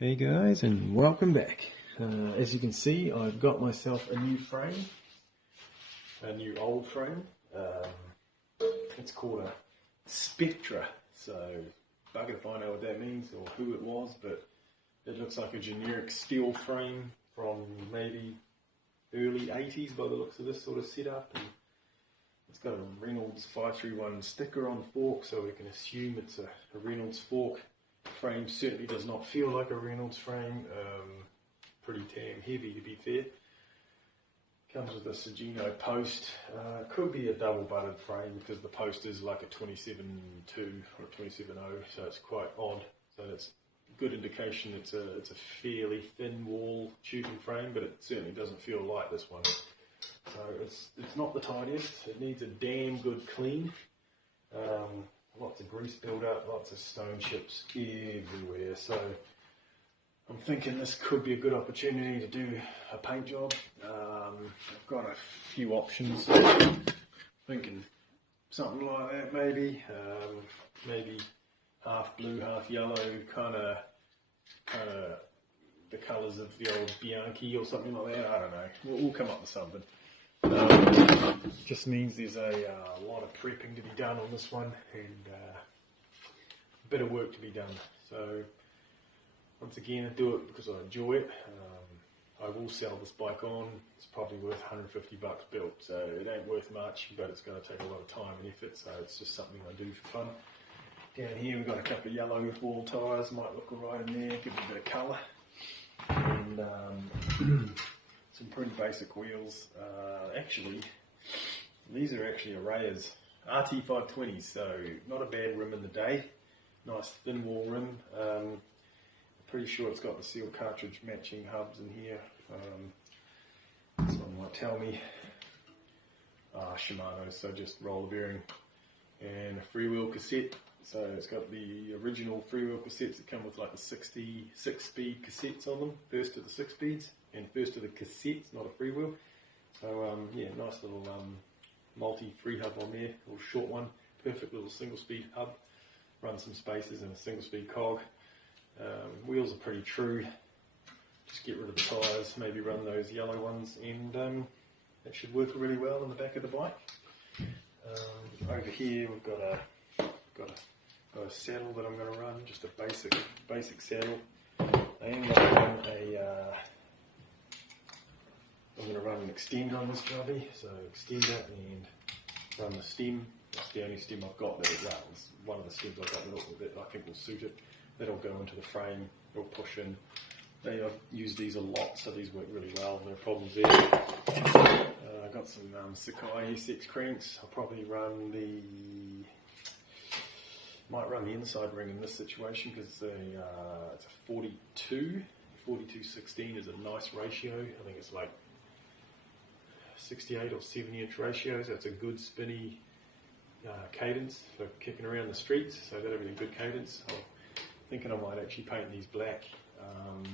Hey guys, and welcome back. As you can see, I've got myself a new frame, a new old frame. It's called a Spectra, so bugger if I know what that means or who it was, but it looks like a generic steel frame from maybe early 80s by the looks of this sort of setup. And it's got a Reynolds 531 sticker on the fork, so we can assume it's a Reynolds fork. Frame certainly does not feel like a Reynolds frame, pretty damn heavy to be fair. Comes with a Sagino post. Could be a double butted frame because the post is like a 27.2 or 27.0, so it's quite odd. So it's a good indication it's a fairly thin wall tubing frame, but it certainly doesn't feel like this one. So it's not the tidiest. It needs a damn good clean. Lots of grease build up, lots of stone chips everywhere. So I'm thinking this could be a good opportunity to do a paint job. I've got a few options. Thinking something like that maybe. Maybe half blue, half yellow, kind of the colours of the old Bianchi or something like that. I don't know. We'll come up with something. Just means there's a lot of prepping to be done on this one and a bit of work to be done. So once again, I do it because I enjoy it. I will sell this bike on. It's probably worth 150 bucks built, so it ain't worth much, but it's going to take a lot of time and effort, so it's just something I do for fun. Down here we've got a couple of yellow wall tyres, might look alright in there, give it a bit of colour. And some pretty basic wheels. Actually, these are actually Arrayas RT520s, so not a bad rim in the day. Nice thin wall rim. I'm pretty sure it's got the seal cartridge matching hubs in here. Someone might tell me. Shimano, so just roller bearing and a freewheel cassette. So it's got the original freewheel cassettes that come with like the 66-speed cassettes on them, first of the 6 speeds and first of the cassettes, not a freewheel. So yeah, nice little multi-free hub on there, a little short one, perfect little single-speed hub. Run some spaces and a single-speed cog. Wheels are pretty true. Just get rid of the tyres, maybe run those yellow ones, and that should work really well on the back of the bike. Over here we've got a saddle that I'm going to run, just a basic saddle. I am going to run an extender on this jobby, so extender and run the stem. That's the only stem I've got that it's one of the stems I've got that I think will suit it. That'll go into the frame, it'll push in. I've used these a lot, so these work really well, no problems there. I've got some Sakai SX cranks. I'll probably might run the inside ring in this situation because it's a 42. 42/16 is a nice ratio. I think it's like 68 or 70-inch ratio, so it's a good spinny cadence for kicking around the streets, so that'll be a good cadence. I'm thinking I might actually paint these black, and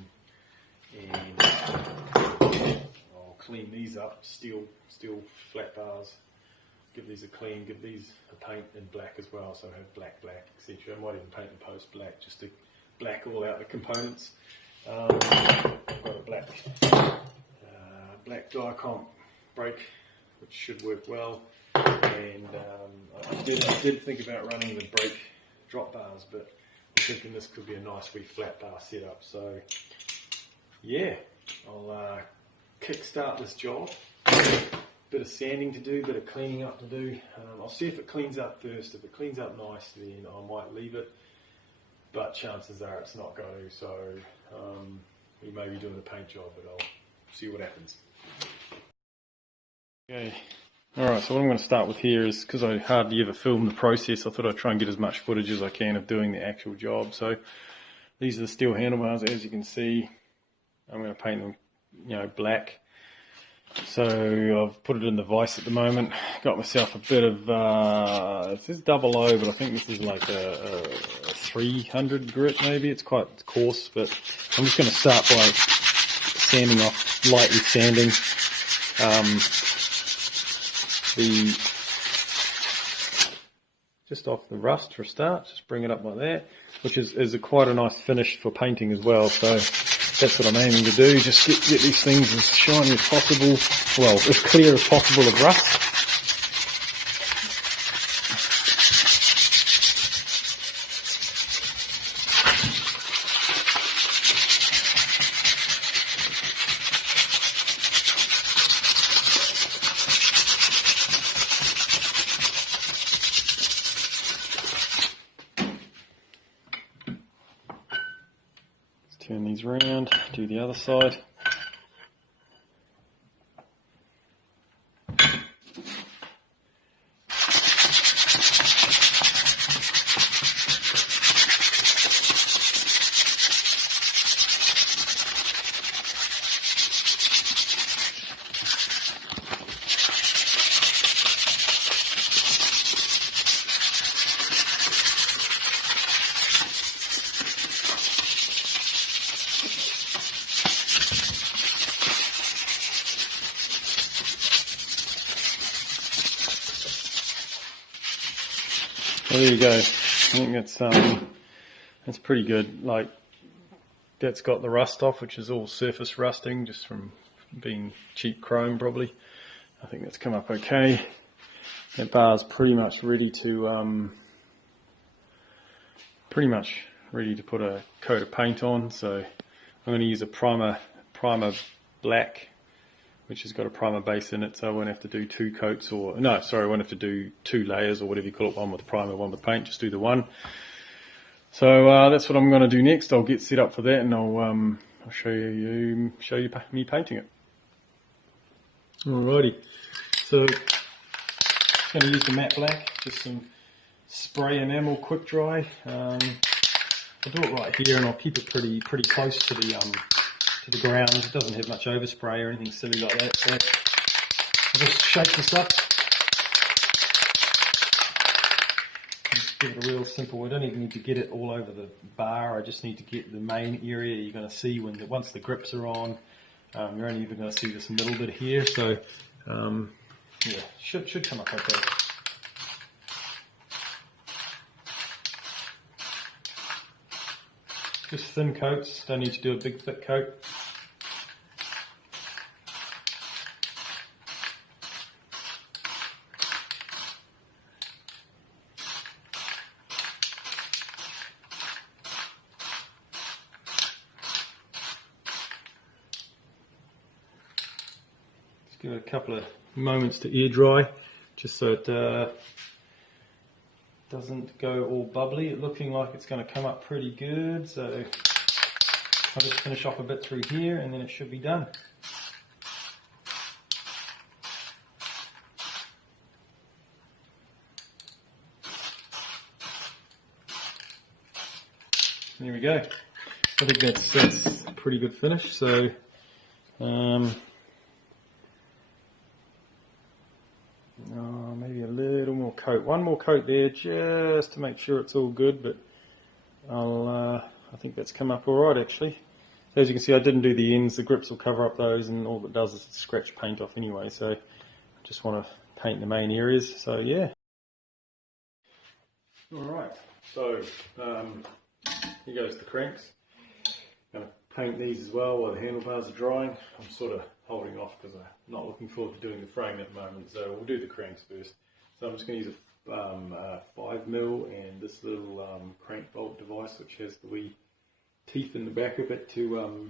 I'll clean these up, steel flat bars, give these a clean, give these a paint in black as well, so I have black, etc. I might even paint the post black just to black all out the components. I've got a black Diacomp brake, which should work well, and I did think about running the brake drop bars, but I'm thinking this could be a nice wee flat bar setup. So yeah, I'll kickstart this job. Bit of sanding to do, bit of cleaning up to do. I'll see if it cleans up first. If it cleans up nice, then I might leave it, but chances are it's not going to, so we may be doing a paint job, but I'll see what happens. Okay, alright, so what I'm going to start with here is, because I hardly ever film the process, I thought I'd try and get as much footage as I can of doing the actual job. So these are the steel handlebars, as you can see. I'm going to paint them, black. So I've put it in the vise at the moment. Got myself a bit of, it says 00, but I think this is like a 300 grit maybe. It's quite coarse, but I'm just going to start by sanding off, lightly sanding just off the rust for a start. Just bring it up like that. which is quite a nice finish for painting as well. So that's what I'm aiming to do, just get these things as shiny as possible, well, as clear as possible of rust. Turn these around, do the other side. Well, there you go. I think that's pretty good. Like, that's got the rust off, which is all surface rusting, just from being cheap chrome probably. I think that's come up okay. That bar's pretty much ready to put a coat of paint on. So I'm going to use a primer black, which has got a primer base in it, so I won't have to do two coats, I won't have to do 2 layers or whatever you call it, one with primer, one with paint, just do the one. So that's what I'm going to do next. I'll get set up for that, and I'll show you me painting it. Alrighty, so I'm going to use the matte black, just some spray enamel quick dry. I'll do it right here, and I'll keep it pretty close to the ground. It doesn't have much overspray or anything silly like that. So I'll just shake this up. Just give it a real simple. I don't even need to get it all over the bar. I just need to get the main area. You're going to see once the grips are on. You're only even going to see this middle bit here. So yeah, should come up okay. Just thin coats, don't need to do a big thick coat. Just give it a couple of moments to air dry, just so it doesn't go all bubbly. It's looking like it's going to come up pretty good, so I'll just finish off a bit through here and then it should be done. There we go. I think that's a pretty good finish. So maybe a little more coat, one more coat there, just to make sure it's all good. But I think that's come up all right actually. So as you can see, I didn't do the ends. The grips will cover up those, and all it does is scratch paint off anyway. So I just want to paint the main areas. So yeah. All right. So here goes the cranks. I'm going to paint these as well while the handlebars are drying. I'm sort of holding off because I'm not looking forward to doing the frame at the moment. So we'll do the cranks first. So I'm just going to use a 5mm and this little crank bolt device, which has the wee teeth in the back of it to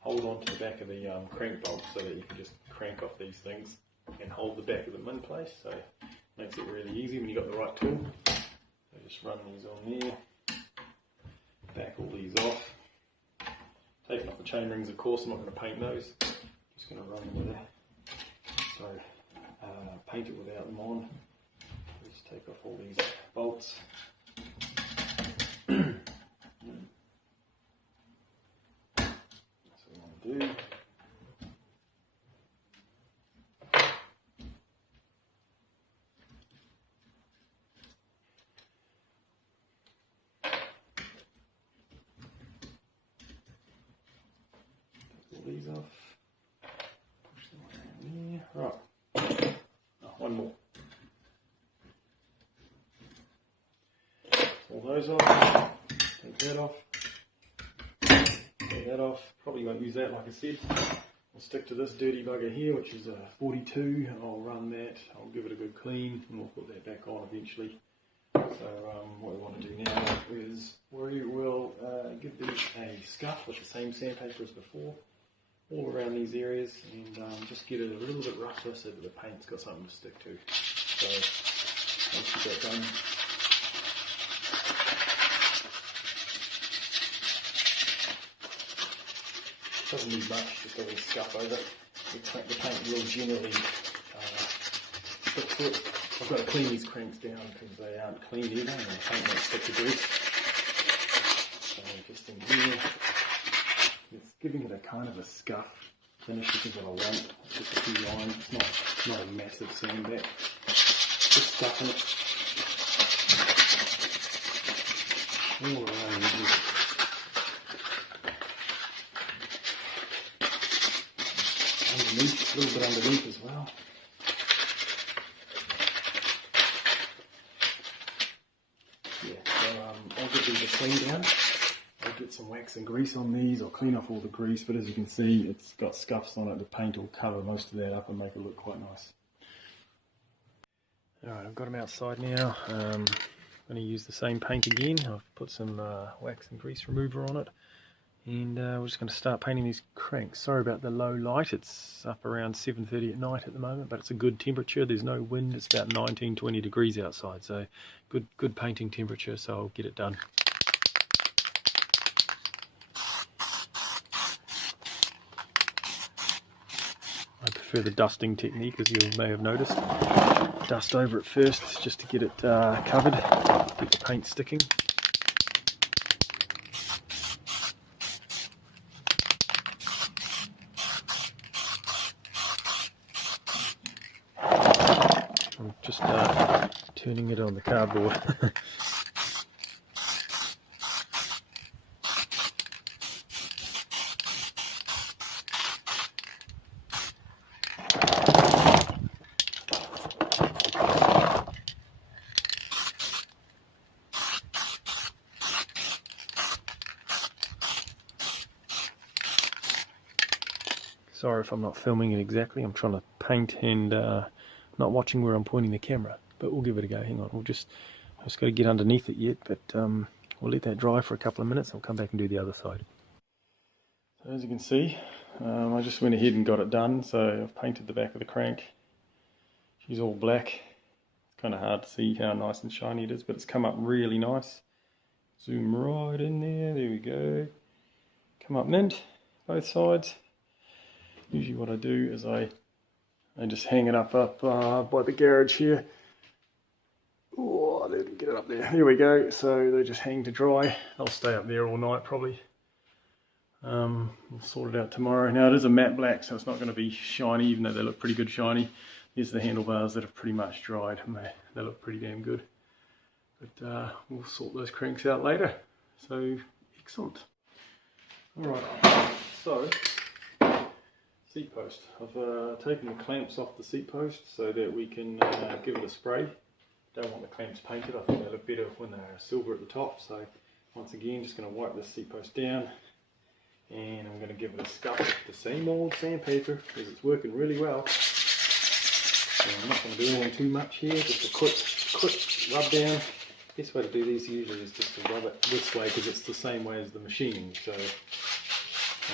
hold on to the back of the crank bolt, so that you can just crank off these things and hold the back of them in place. So it makes it really easy when you've got the right tool. So just run these on there, back all these off. Taking off the chain rings, of course. I'm not going to paint those. Just going to run them with it. So paint it without them on. Just take off all these bolts. That's what I want to do. These off, push them around there. Right, one more. All those off. that off. Take that off. Probably won't use that, like I said. I'll stick to this dirty bugger here, which is a 42. I'll run that. I'll give it a good clean, and we'll put that back on eventually. So what we want to do now is we will give these a scuff with the same sandpaper as before, all around these areas, and just get it a little bit rougher so that the paint's got something to stick to. So once you get that done, doesn't need much, just a little scuff over it. The paint will generally stick to it. I've got to clean these cranks down because they aren't clean either, and the paint won't stick to grease. So just in here, it's giving it a kind of a scuff finish, which is what I want. It's just a few lines, it's not a massive sandback. Just stuffing it all around here. Underneath, a little bit underneath as well. Yeah, so I'll get these a clean down. I'll get some wax and grease on these. I'll clean off all the grease, but as you can see, it's got scuffs on it. The paint will cover most of that up and make it look quite nice. Alright, I've got them outside now. I'm going to use the same paint again. I've put some wax and grease remover on it. And we're just going to start painting these cranks. Sorry about the low light, it's up around 7:30 at night at the moment, but it's a good temperature, there's no wind, it's about 19-20 degrees outside, so good painting temperature, so I'll get it done. I prefer the dusting technique, as you may have noticed. Dust over it first, just to get it covered, get the paint sticking. I'm just turning it on the cardboard. Sorry if I'm not filming it exactly, I'm trying to paint and not watching where I'm pointing the camera, but we'll give it a go. Hang on, I've just got to get underneath it yet, but we'll let that dry for a couple of minutes and I'll come back and do the other side. So as you can see, I just went ahead and got it done. So I've painted the back of the crank. She's all black. It's kind of hard to see how nice and shiny it is, but it's come up really nice. Zoom right in there, there we go. Come up mint, both sides. Usually what I do is I just hang it up by the garage here. Oh, let me get it up there. There we go. So they just hang to dry. They'll stay up there all night probably. We'll sort it out tomorrow. Now it is a matte black, so it's not going to be shiny, even though they look pretty good shiny. There's the handlebars that have pretty much dried, and they look pretty damn good. But we'll sort those cranks out later. So excellent. Alright, so seat post. I've taken the clamps off the seat post so that we can give it a spray. Don't want the clamps painted, I think they look better when they're silver at the top. So once again, just going to wipe this seat post down and I'm going to give it a scuff with the same old sandpaper because it's working really well. So I'm not going to do anything too much here, just a quick rub down. Best way to do these usually is just to rub it this way because it's the same way as the machining. So it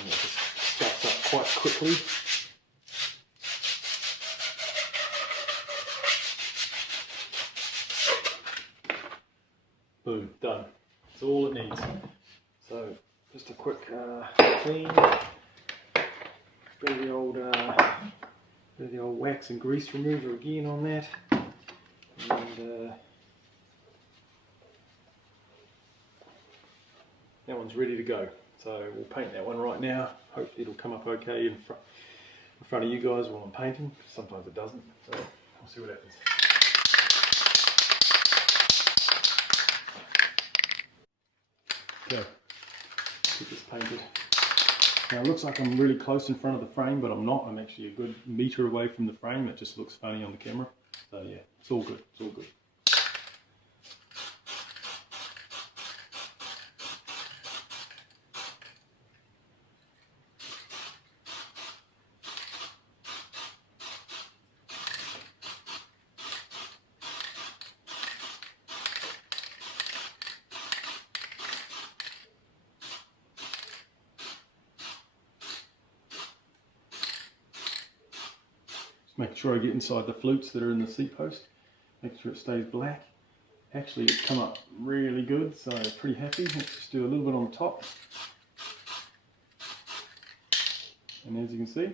just scuffs up quite quickly. Boom, done. That's all it needs. So just a quick clean. Bit of the old wax and grease remover again on that, and that one's ready to go. So we'll paint that one right now. Hopefully it'll come up okay in front of you guys while I'm painting. Sometimes it doesn't, so we'll see what happens. Okay, get this painted. Now it looks like I'm really close in front of the frame, but I'm not. I'm actually a good metre away from the frame. It just looks funny on the camera. So yeah, it's all good, it's all good. making sure I get inside the flutes that are in the seat post, making sure it stays black. Actually, it's come up really good, so pretty happy. Let's just do a little bit on the top. And as you can see,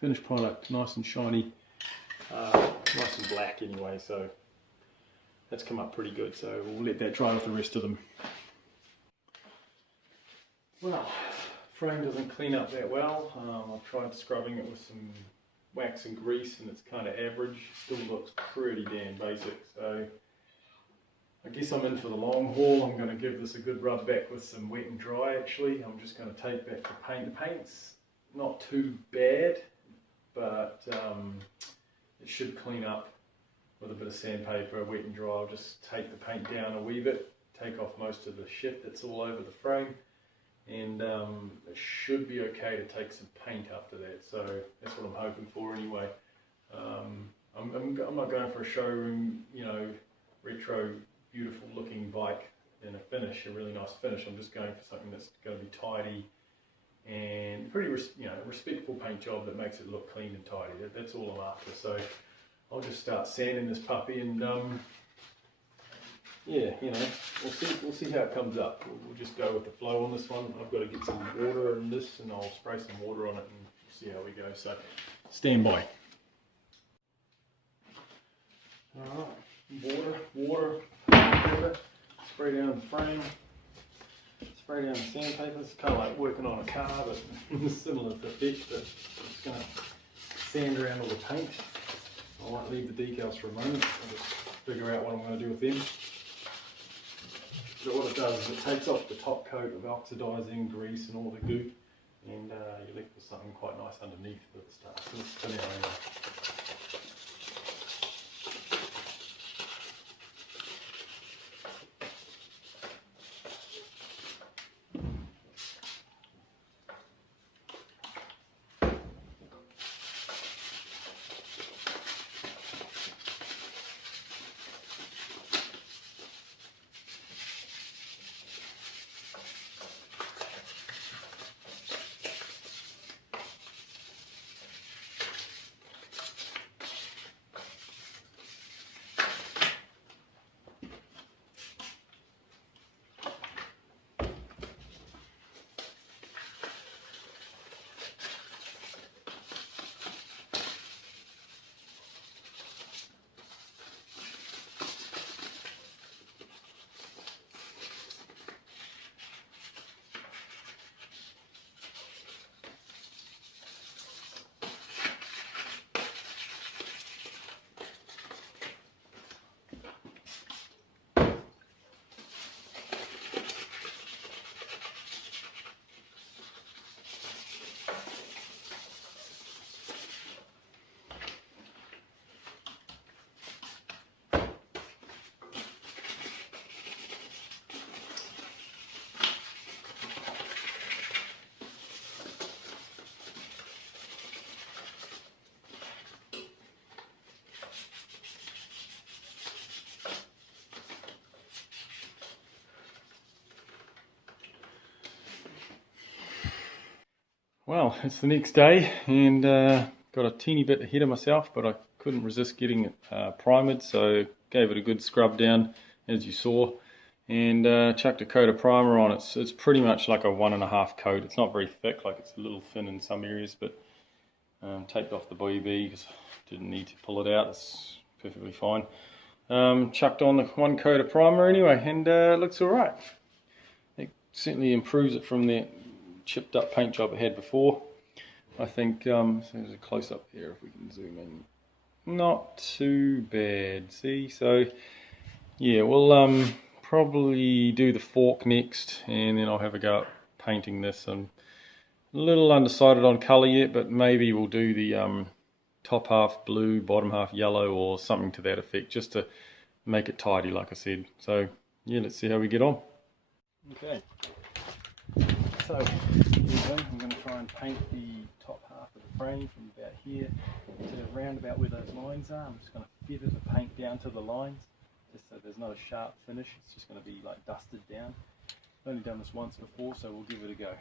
finished product, nice and shiny, nice and black anyway, so that's come up pretty good. So we'll let that dry with the rest of them. Well, frame doesn't clean up that well. I've tried scrubbing it with some wax and grease and it's kind of average. Still looks pretty damn basic. So I guess I'm in for the long haul. I'm going to give this a good rub back with some wet and dry actually. I'm just going to take back the paint. The paint's not too bad, but it should clean up with a bit of sandpaper, wet and dry. I'll just take the paint down a wee bit, take off most of the shit that's all over the frame. And it should be okay to take some paint after that, so that's what I'm hoping for anyway. I'm not going for a showroom, you know, retro, beautiful looking bike and a finish, a really nice finish. I'm just going for something that's going to be tidy and pretty, respectful paint job that makes it look clean and tidy. That's all I'm after. So I'll just start sanding this puppy and yeah, you know, we'll see how it comes up. We'll just go with the flow on this one. I've got to get some water in this and I'll spray some water on it and see how we go. So stand by. Alright, water, spray down the frame, spray down the sandpaper. It's kind of like working on a car, but similar to effect, but I'm just going to sand around all the paint. I might leave the decals for a moment. I'll just figure out what I'm going to do with them. But what it does is it takes off the top coat of oxidizing grease and all the goop, and you're left with something quite nice underneath for the start. So let's spin it over. Well, it's the next day and got a teeny bit ahead of myself, but I couldn't resist getting it primered, so gave it a good scrub down as you saw, and chucked a coat of primer on it. So it's pretty much like a 1.5 coat. It's not very thick, like it's a little thin in some areas, but taped off the BB because I didn't need to pull it out. It's perfectly fine. Chucked on the 1 coat of primer anyway, and it looks alright. It certainly improves it from the chipped up paint job I had before. I think, so there's a close up here if we can zoom in. Not too bad, see? So yeah, we'll probably do the fork next, and then I'll have a go at painting this. I'm a little undecided on colour yet, but maybe we'll do the top half blue, bottom half yellow, or something to that effect, just to make it tidy like I said. So yeah, let's see how we get on. Okay. So here we go. I'm going to try and paint the top half of the frame from about here to around about where those lines are. I'm just going to feather the paint down to the lines, just so there's not a sharp finish. It's just going to be like dusted down. I've only done this once before, so we'll give it a go.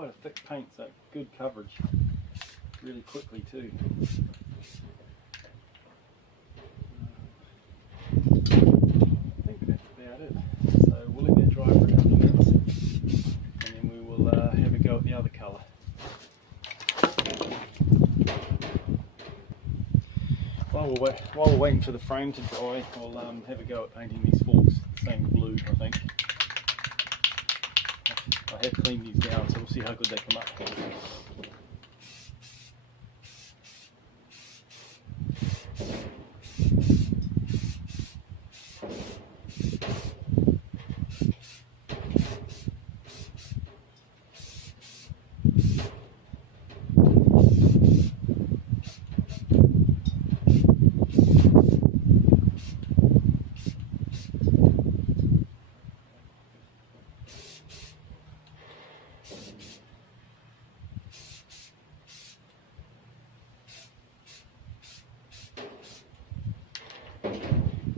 quite a thick paint, so good coverage really quickly too. I think that's about it. So we'll let that dry for a couple of minutes and then we will have a go at the other colour. While we're waiting for the frame to dry, I'll have a go at painting these forks the same blue, I think. I have cleaned these down, so we'll see how good they come up.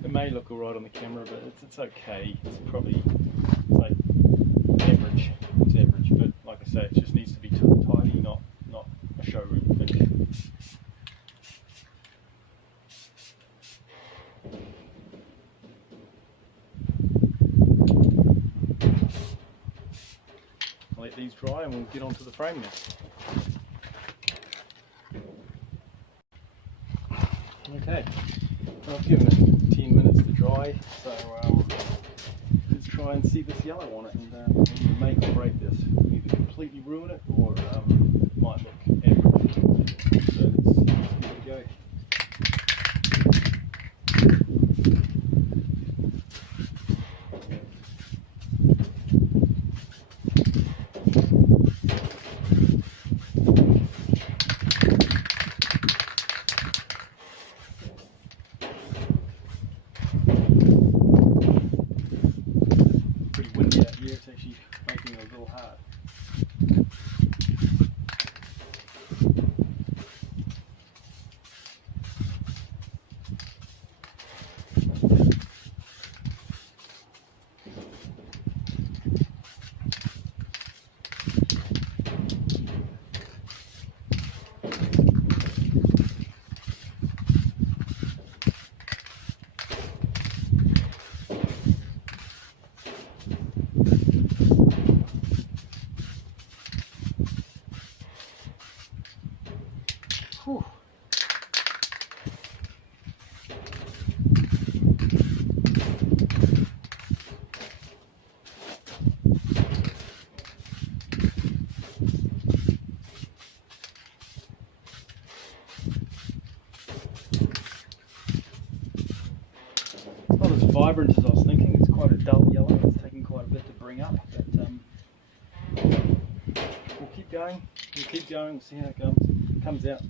It may look alright on the camera, but it's okay. It's probably like average. It's average, but like I say, it just needs to be tidy, not a showroom finish. I'll let these dry and we'll get onto the frame now. Okay. I've given it 10 minutes to dry, so let's try and see this yellow on it and we need to make or break this. We either completely ruin it or it might look average. So let's give it a go. It's actually making it a little hard. Whew. It's not as vibrant as I was thinking. It's quite a dull yellow. It's taking quite a bit to bring up, but we'll keep going. We'll keep going. See how it comes out.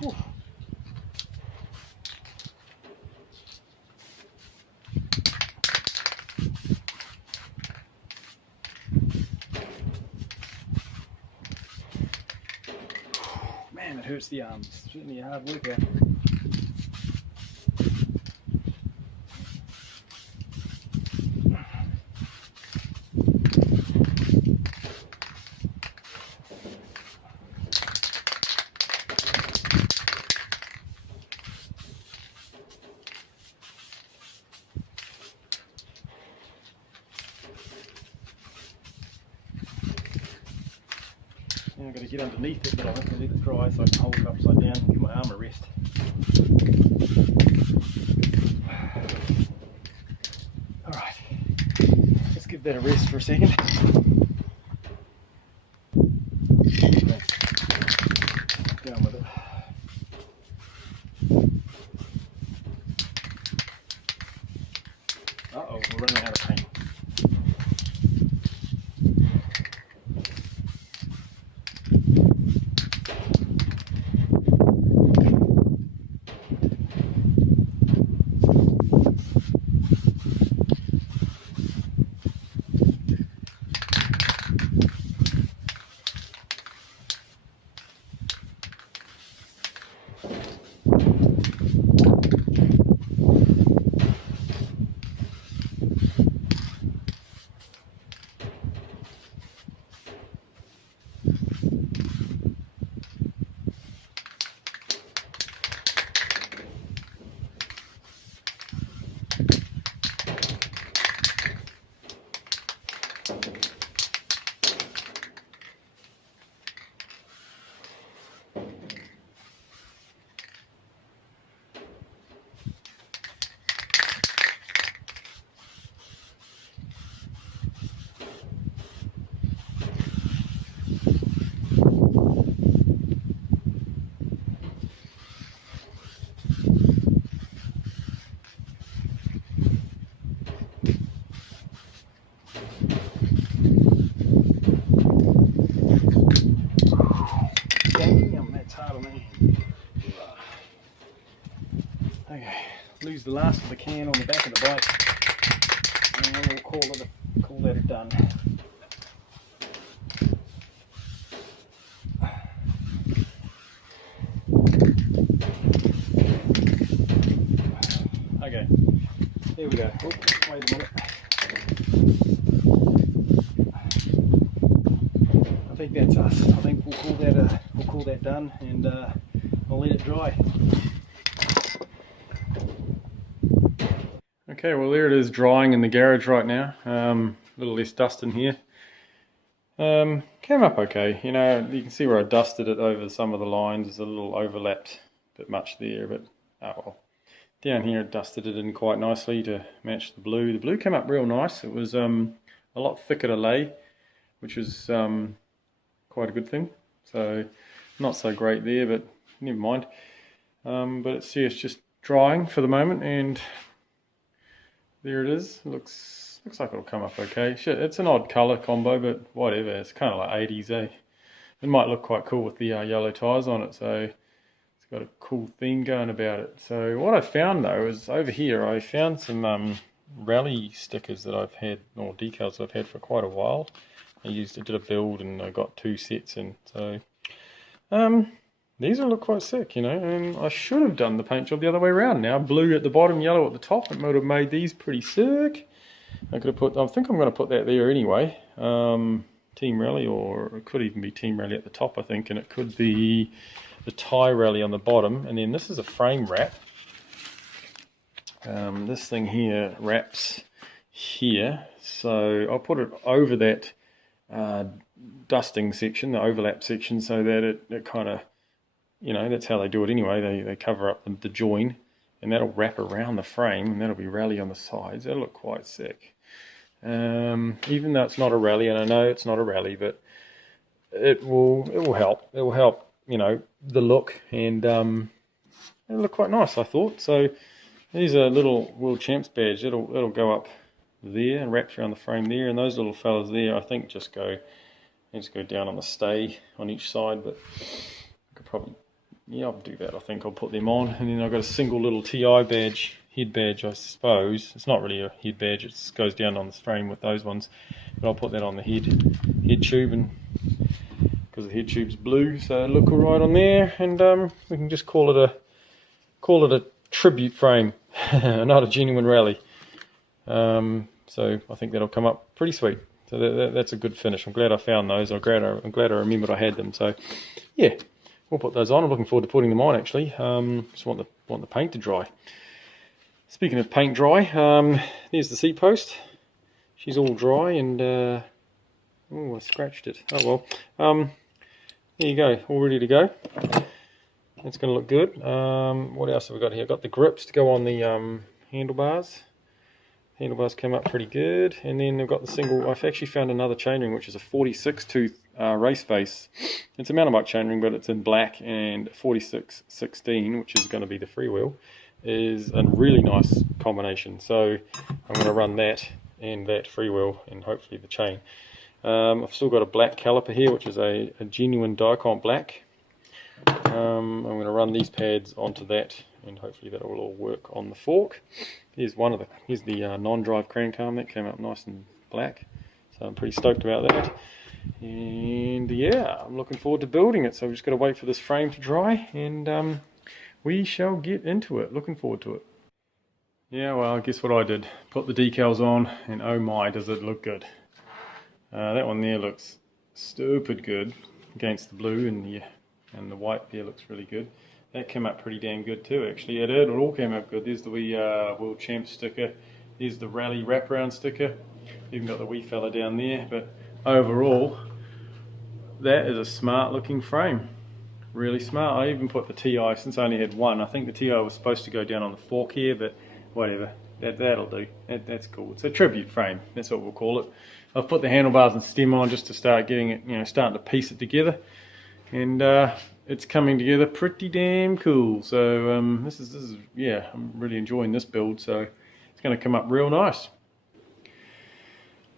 Whew. Man, it hurts the arms. It's certainly a hard workout. I've got to get underneath it, but I'll have to let it dry so I can hold it upside down and give my arm a rest. Alright, let's give that a rest for a second. Down with it. Uh-oh, we're running out of paint. use the last of the can on the back of the bike, and we'll call that done. Okay, there we go. Oh, wait a minute. I think that's us. I think we'll call that done, and I'll let it dry. Okay, well there it is, drying in the garage right now. A little less dust in here. Came up okay. You know, you can see where I dusted it over some of the lines. There's a little overlapped, a bit much there, but oh well. Down here it dusted it in quite nicely to match the blue. The blue came up real nice. It was a lot thicker to lay, which was quite a good thing. So not so great there, but never mind. But it's just drying for the moment, and there it is. It looks like it'll come up okay. Shit, it's an odd colour combo, but whatever. It's kind of like 80s, eh? It might look quite cool with the yellow tyres on it, so it's got a cool theme going about it. So what I found though is over here I found some rally stickers that I've had, or decals I've had for quite a while. I did a build and I got 2 sets in. So these will look quite sick, you know, and I should have done the paint job the other way around now. Blue at the bottom, yellow at the top. It would have made these pretty sick. I think I'm going to put that there anyway. Team Rally, or it could even be Team Rally at the top, I think, and it could be the tie rally on the bottom. And then this is a frame wrap. This thing here wraps here, so I'll put it over that dusting section, the overlap section, so that it kind of, you know, that's how they do it anyway. They cover up the join, and that'll wrap around the frame, and that'll be rally on the sides. That'll look quite sick. Even though it's not a rally, and I know it's not a rally, but it will help. It will help, you know, the look, and it'll look quite nice, I thought. So these are little World Champs badge. It'll go up there and wraps around the frame there, and those little fellas there, I think just go down on the stay on each side. But I could probably, yeah, I'll do that. I think I'll put them on, and then I've got a single little TI badge, head badge, I suppose. It's not really a head badge, it goes down on the frame with those ones, but I'll put that on the head tube, and because the head tube's blue, so it'll look all right on there, and we can just call it a tribute frame, not a genuine rally. So I think that'll come up pretty sweet. So that's a good finish. I'm glad I found those. I'm glad I remembered I had them. So yeah, we'll put those on. I'm looking forward to putting them on, actually. Just want the paint to dry. Speaking of paint dry, there's the seat post. She's all dry, and oh, I scratched it. Oh well. There you go, all ready to go. It's going to look good. What else have we got here? I've got the grips to go on the handlebars. Handlebars came up pretty good, and then I've got the single. I've actually found another chainring, which is a 46 tooth race face. It's a mountain bike chainring, but it's in black, and 4616, which is going to be the freewheel, is a really nice combination. So I'm going to run that and that freewheel, and hopefully the chain. I've still got a black caliper here, which is a genuine Dicon black. I'm going to run these pads onto that, and hopefully that will all work on the fork. Here's the non-drive crank arm that came up nice and black, so I'm pretty stoked about that. And yeah, I'm looking forward to building it. So we've just got to wait for this frame to dry, and we shall get into it. Looking forward to it. Yeah, well, guess what I did? Put the decals on, and oh my, does it look good. That one there looks stupid good against the blue, and the white there looks really good. That came up pretty damn good too, actually. It all came up good. There's the wee World Champ sticker. There's the Rally wraparound sticker. Even got the wee fella down there. But overall, that is a smart looking frame. Really smart. I even put the TI, since I only had one. I think the TI was supposed to go down on the fork here, but whatever. That'll do. That's cool. It's a tribute frame. That's what we'll call it. I've put the handlebars and stem on just to start getting it, you know, starting to piece it together. And it's coming together pretty damn cool. So this is yeah, I'm really enjoying this build. So it's going to come up real nice.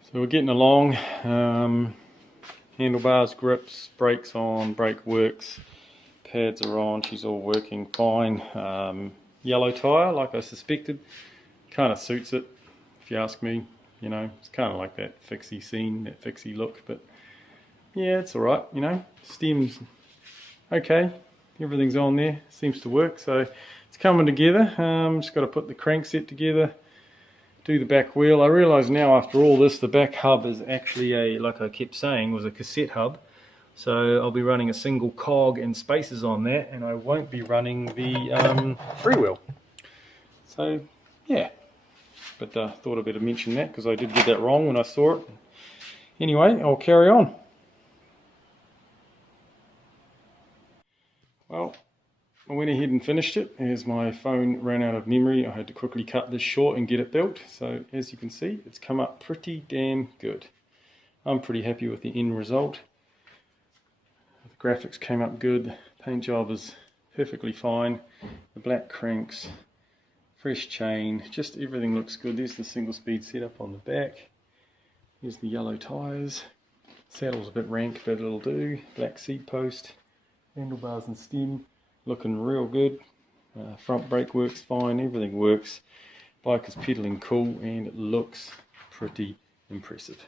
So we're getting along. Handlebars, grips, brakes on, brake works, pads are on. She's all working fine. yellow tyre like I suspected. Kind of suits it, if you ask me. You know, it's kind of like that fixie scene, that fixie look, but yeah, it's alright, you know. Stem's okay, everything's on there, seems to work, so it's coming together. Just got to put the crank set together, do the back wheel. I realise now after all this, the back hub is actually a, like I kept saying, was a cassette hub. So I'll be running a single cog and spacers on that, and I won't be running the freewheel. So yeah, but thought I'd better mention that because I did get that wrong when I saw it. Anyway, I'll carry on. Well, I went ahead and finished it as my phone ran out of memory. I had to quickly cut this short and get it built. So as you can see, it's come up pretty damn good. I'm pretty happy with the end result. The graphics came up good, the paint job is perfectly fine. The black cranks, fresh chain, just everything looks good. There's the single speed setup on the back. Here's the yellow tyres. Saddle's a bit rank, but it'll do. Black seat post, handlebars and stem, looking real good. Front brake works fine, everything works. Bike is pedaling cool and it looks pretty impressive.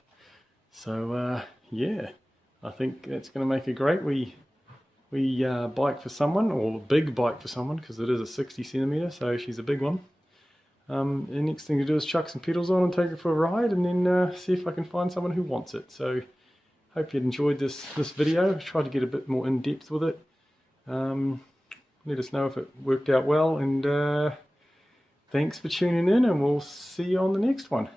So yeah, I think that's going to make a great wee bike for someone, or big bike for someone, because it is a 60 centimetre, so she's a big one. The next thing to do is chuck some pedals on and take it for a ride, and then see if I can find someone who wants it. So hope you enjoyed this video. I tried to get a bit more in depth with it. Let us know if it worked out well, and thanks for tuning in, and we'll see you on the next one.